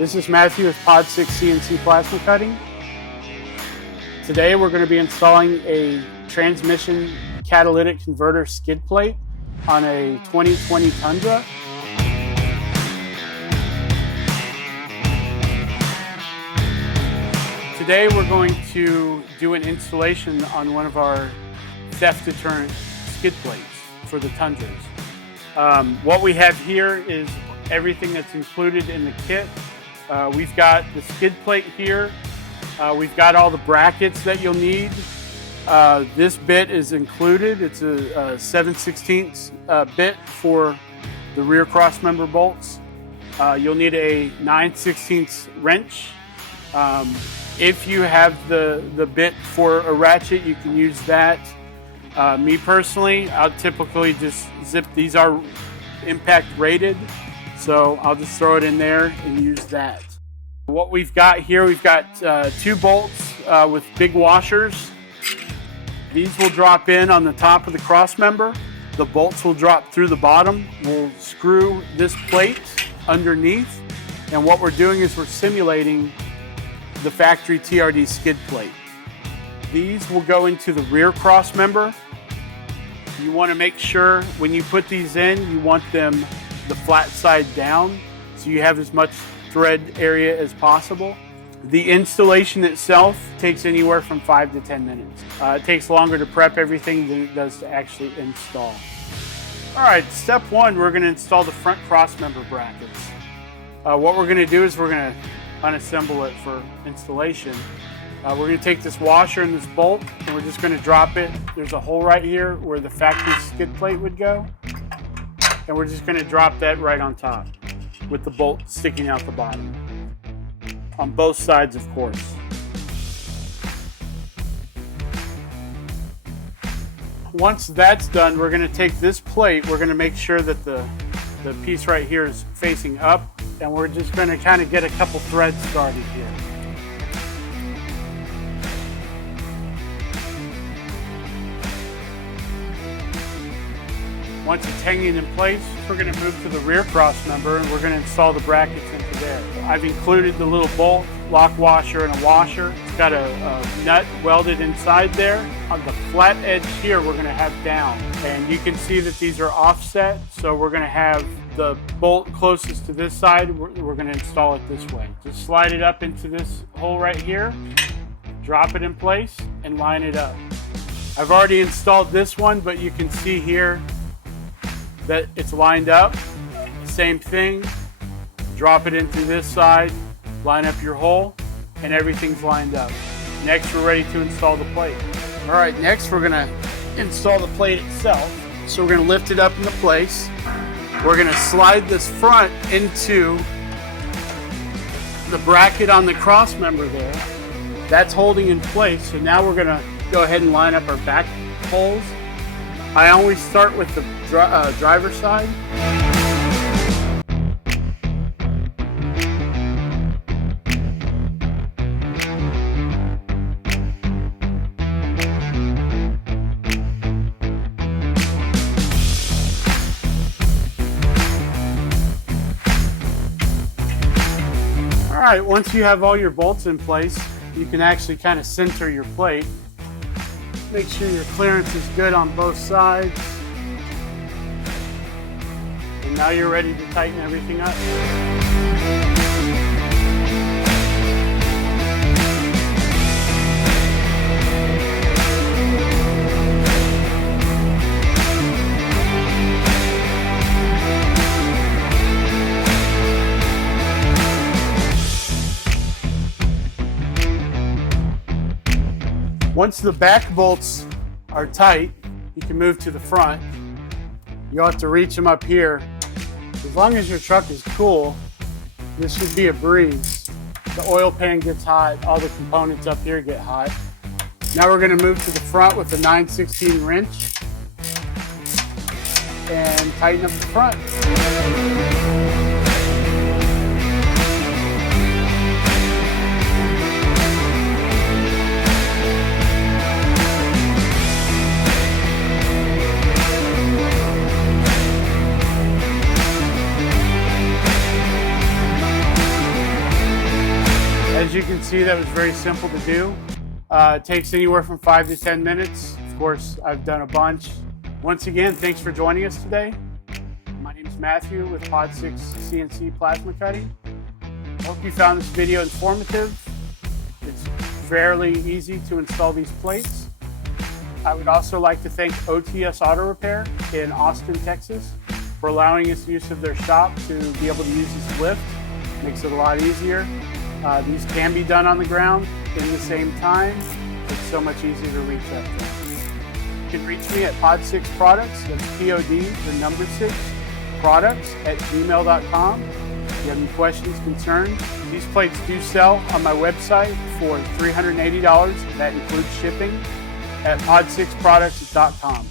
This is Matthew with Pod 6 CNC Plasma Cutting. Today we're going to be installing a transmission catalytic converter skid plate on a 2020 Tundra. Today we're going to do an installation on one of our theft deterrent skid plates for the Tundras. What we have here is everything that's included in the kit. We've got the skid plate here. We've got all the brackets that you'll need. This bit is included. It's a 7/16 bit for the rear cross member bolts. You'll need a 9/16 wrench. If you have the bit for a ratchet, you can use that. Me personally, I'll typically just zip. These are impact rated, so I'll just throw it in there and use that. What we've got here, we've got 2 bolts with big washers. These will drop in on the top of the cross member. The bolts will drop through the bottom. We'll screw this plate underneath, and what we're doing is we're simulating the factory TRD skid plate. These will go into the rear cross member. You want to make sure when you put these in, you want them the flat side down so you have as much thread area as possible. The installation itself takes anywhere from 5 to 10 minutes. It takes longer to prep everything than it does to actually install. All right, step 1, we're going to install the front cross member brackets. What we're going to do is we're going to unassemble it for installation. We're going to take this washer and this bolt, and we're just going to drop it. There's a hole right here where the factory skid plate would go, and we're just going to drop that right on top with the bolt sticking out the bottom. On both sides, of course. Once that's done, we're going to take this plate, we're going to make sure that the piece right here is facing up, and we're just going to kind of get a couple threads started here. Once it's hanging in place, we're going to move to the rear cross member and we're going to install the brackets into there. I've included the little bolt, lock washer, and a washer. It's got a nut welded inside there. On the flat edge here, we're going to have down. And you can see that these are offset, so we're going to have the bolt closest to this side. We're going to install it this way. Just slide it up into this hole right here, drop it in place, and line it up. I've already installed this one, but you can see here that it's lined up. Same thing, drop it into this side, line up your hole, and everything's lined up. Next, we're ready to install the plate. All right, next we're gonna install the plate itself. So we're gonna lift it up into place. We're gonna slide this front into the bracket on the cross member there. That's holding in place, so now we're gonna go ahead and line up our back holes. I always start with the driver's side. All right, once you have all your bolts in place, you can actually kind of center your plate. Make sure your clearance is good on both sides. And now you're ready to tighten everything up. Once the back bolts are tight, you can move to the front. You'll have to reach them up here. As long as your truck is cool, this should be a breeze. The oil pan gets hot, all the components up here get hot. Now we're going to move to the front with a 9/16 wrench and tighten up the front. see, that was very simple to do. It takes anywhere from 5 to 10 minutes. Of course, I've done a bunch. Once again, thanks for joining us today. My name is Matthew with Pod 6 CNC Plasma Cutting. I hope you found this video informative. It's fairly easy to install these plates. I would also like to thank OTS Auto Repair in Austin, Texas, for allowing us use of their shop to be able to use this lift. Makes it a lot easier. These can be done on the ground in the same time. It's so much easier to reach up to. You can reach me at pod6products, that's POD, the number 6, products @gmail.com. If you have any questions, concerns, these plates do sell on my website for $380. That includes shipping at pod6products.com.